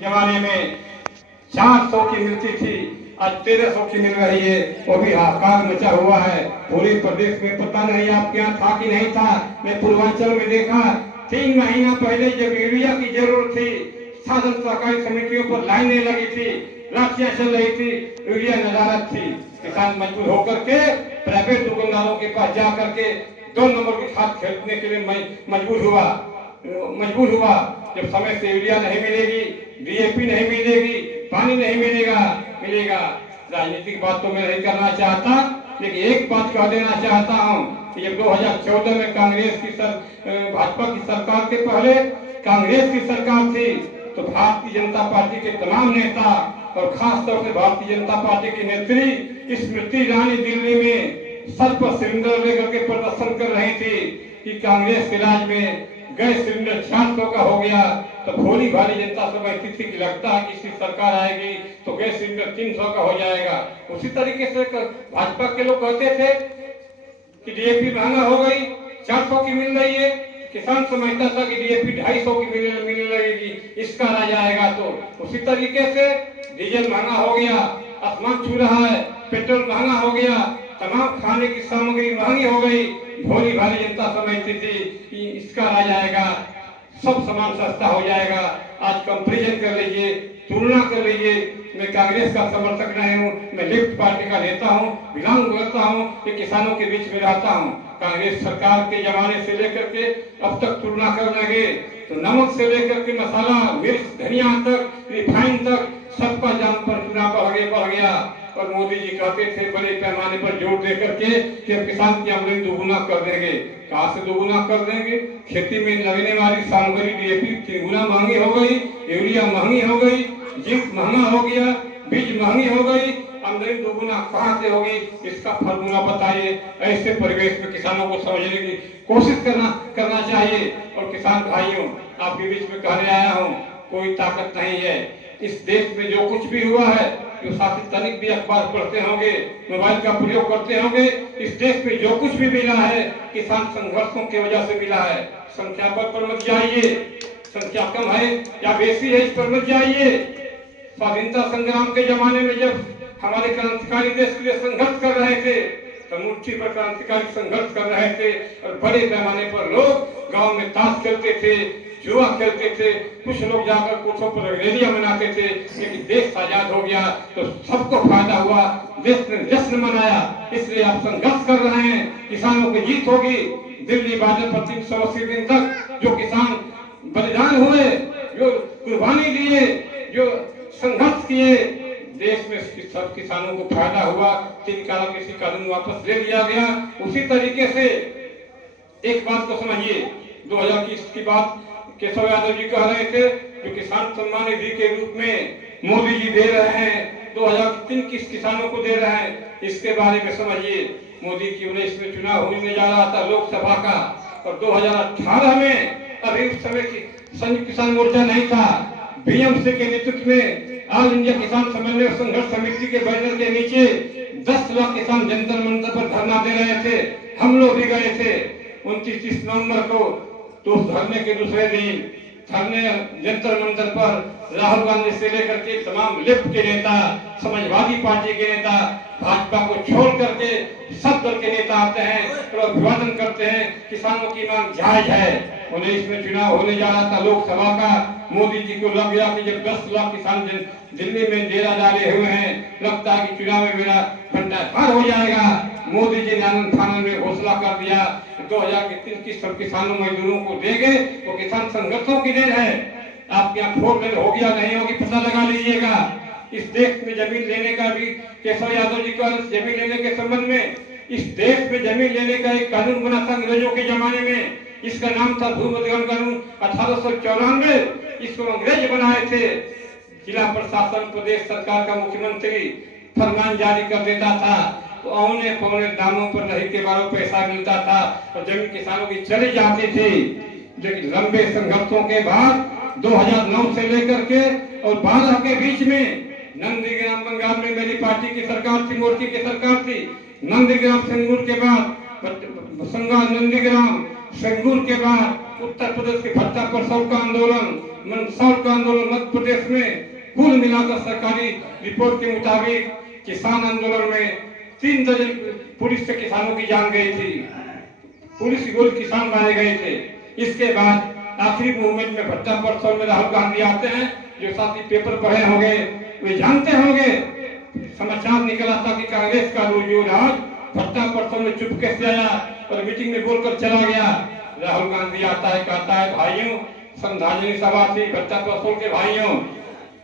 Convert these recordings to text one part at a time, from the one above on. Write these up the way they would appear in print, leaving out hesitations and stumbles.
जमाने में 400 की मिलती थी, आज 1300 की मिल रही है। वो भी हाहाकार मचा हुआ है पूरे प्रदेश में। पता नहीं आपके यहाँ था कि नहीं था, मैं पूर्वांचल में देखा 3 महीना पहले जब यूरिया की जरूरत थी, साधन सहकारी समितियों पर लाइनें लगी थी, लाठियां चल रही थी, यूरिया नजारत थी। किसान मजबूर होकर के प्राइवेट दुकानदारों के पास जा करके 2 नंबर की खाद खरीदने के लिए मजबूर हुआ। जब समय से यूरिया नहीं मिलेगी, डीएपी नहीं मिलेगी, पानी नहीं मिलेगा। राजनीतिक बात तो मैं नहीं करना चाहता, लेकिन एक बात कह देना चाहता हूँ कि जब 2014 में भाजपा की सरकार के पहले कांग्रेस की सरकार थी, तो भारतीय जनता पार्टी के तमाम नेता और खास तौर से भारतीय जनता पार्टी की नेत्री स्मृति ईरानी दिल्ली में सर पर सिलेंडर लेकर के प्रदर्शन कर रही थी कि कांग्रेस के राज में गैस सिलेंडर 400 का हो गया। तो भोली भाली जनता समझती थी कि लगता है कि इसकी सरकार आएगी तो गैस सिलेंडर 300 का हो जाएगा। उसी तरीके से भाजपा के लोग कहते थे कि डीएपी महंगा हो गई, 400 की मिल रही है। किसान समझता था कि डीएपी 250 की मिलने लगेगी, इसका राज आएगा। तो उसी तरीके से डीजल महंगा हो गया, आसमान छू रहा है, पेट्रोल महंगा हो गया, तमाम खाने की सामग्री महंगी हो गई। भोली भाली जनता समझती थी कि इसका राज आएगा, सब सामान सस्ता हो जाएगा। आज कंपैरिजन कर लीजिए, तुलना कर लीजिए। मैं कांग्रेस का समर्थक नहीं हूँ, मैं लेफ्ट पार्टी का नेता हूँ, बिलोंग करता हूँ, कि किसानों के बीच में रहता हूँ। कांग्रेस सरकार के जमाने से लेकर के अब तक तुलना कर लगे तो नमक से लेकर के मसाला, मिर्च, धनिया तक, रिफाइन तक सबका दाम पर चुनाव बढ़ गया। और मोदी जी कहते थे बड़े पैमाने पर जोर दे करके कि हम किसान की आमदनी दोगुना कर देंगे। कहाँ से दोगुना कर देंगे? खेती में लगने वाली सामग्री डीएपी 3 गुना महंगी हो गई, यूरिया महंगी हो गई, जिंक महंगा हो गया, बीज महंगी हो गई, आमदनी दोगुना कहाँ से होगी? इसका फॉर्मूला बताइए। ऐसे परिवेश में किसानों को समझने की कोशिश करना चाहिए। और किसान भाइयों, आपके बीच में कहने आया हूँ, कोई ताकत नहीं है इस देश में। जो कुछ भी हुआ है, जो साथी तनिक भी अखबार पढ़ते होंगे, मोबाइल का प्रयोग करते होंगे, इस देश में जो कुछ भी मिला है किसान संघर्षों की वजह से मिला है। संख्या पर मत जाइए, संख्या कम है या बेसी है इस पर मत जाइए। स्वाधीनता संग्राम के जमाने में जब हमारे क्रांतिकारी देश के लिए संघर्ष कर रहे थे, तो मुट्ठी पर क्रांतिकारी संघर्ष कर रहे थे और बड़े पैमाने पर लोग गांव में ताश खेलते थे, जुआ खेलते थे, कुछ लोग जाकर कोठों पर रैलियां मनाते थे। लेकिन देश आजाद हो गया तो सबको फायदा हुआ, देश ने जश्न मनाया। इसलिए आप संघर्ष कर रहे हैं, किसानों की जीत होगी। दिल्ली बाजार पर 380 दिन तक जो किसान बलिदान हुए, जो कुर्बानी दिए, जो संघर्ष किए, देश में सब किसानों को फायदा हुआ। 3 कृषि कानून वापस ले लिया गया। उसी तरीके से एक बात को समझिए, 2021 की बात केशव यादव जी कह रहे थे, जो किसान सम्मान निधि के रूप में मोदी जी दे रहे हैं, 2003 किसानों को दे रहे हैं। इसके बारे में समझिए, मोदी की 19 में चुनाव होने जा रहा था लोकसभा का, और 2018 में अभी उस समय की संयुक्त किसान मोर्चा नहीं था, बीएमसी के नेतृत्व में ऑल इंडिया किसान समन्वय संघर्ष समिति के बैनर के नीचे 10 लाख किसान जंतर मंतर पर धरना दे रहे थे। हम लोग भी गए थे 29 नवंबर को। तो उस धरने के दूसरे दिन धरने जंतर मंतर पर राहुल गांधी से लेकर के तमाम लेफ्ट के नेता, समाजवादी पार्टी के नेता, भाजपा को छोड़ करके सब दल के नेता आते हैं और अभिवादन करते हैं। किसानों की मांग जायज है। 19 में चुनाव होने जा रहा था लोकसभा का, मोदी जी को लग गया कि जब 10 लाख किसान दिल्ली में डेरा डाले हुए हैं, लगता है कि चुनाव में मेरा घंटा पार हो जाएगा। मोदी जी ने आनंद फानंद में घोषणा कर दिया 2023 की सब किसानों मजदूरों को देंगे। वो किसान संघर्षों की देन है। आपके यहाँ 4 लेन हो गया नहीं होगी, पता लगा लीजिएगा। इस देश में जमीन लेने का भी केशव यादव जी का जमीन लेने के संबंध में, इस देश में जमीन लेने का एक कानून बना था अंग्रेजों के जमाने में। इसका नाम था भूमि अधिग्रहण कानून 1894। इसको अंग्रेज बनाए थे। जिला प्रशासन, प्रदेश सरकार का मुख्यमंत्री फरमान जारी कर देता था, तो औने पौने दामों पर नहीं के बारों पैसा मिलता था और जमीन किसानों की चली जाती थी। लेकिन लंबे संघर्षों के बाद 2009 से लेकर के और 12 के बीच में नंदीग्राम बंगाल में मेरी पार्टी की सरकार थी, मोर्ची की सरकार थी। नंदीग्राम सेंगूर के बाद नंदीग्राम सेंगूर के बाद उत्तर प्रदेश के भट्टा परसौल का आंदोलन, मंदसौर का आंदोलन, मध्य प्रदेश में कुल मिलाकर सरकारी रिपोर्ट के मुताबिक किसान आंदोलन में 3 दर्जन पुलिस से किसानों की जान गई थी, पुलिस की गोली किसान मारे गए थे। इसके बाद आखिरी मूवमेंट में भट्टा परसौल में राहुल गांधी आते हैं। जो साथी पेपर पढ़े होंगे वे जानते होंगे, समाचार निकला था कि कांग्रेस का जो राज भट्टा परसौल में चुपके से आया और मीटिंग में बोलकर चला गया। राहुल गांधी आता है, कहता है भाइयों, श्रद्धांजलि सभा थी भट्टा परसौल के भाइयों,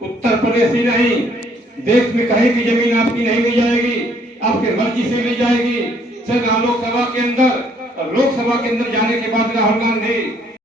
उत्तर प्रदेश ही नहीं देश में कहीं की जमीन आपकी नहीं ली जाएगी, आपके मर्जी से ली जाएगी। लोकसभा के अंदर जाने के बाद राहुल गांधी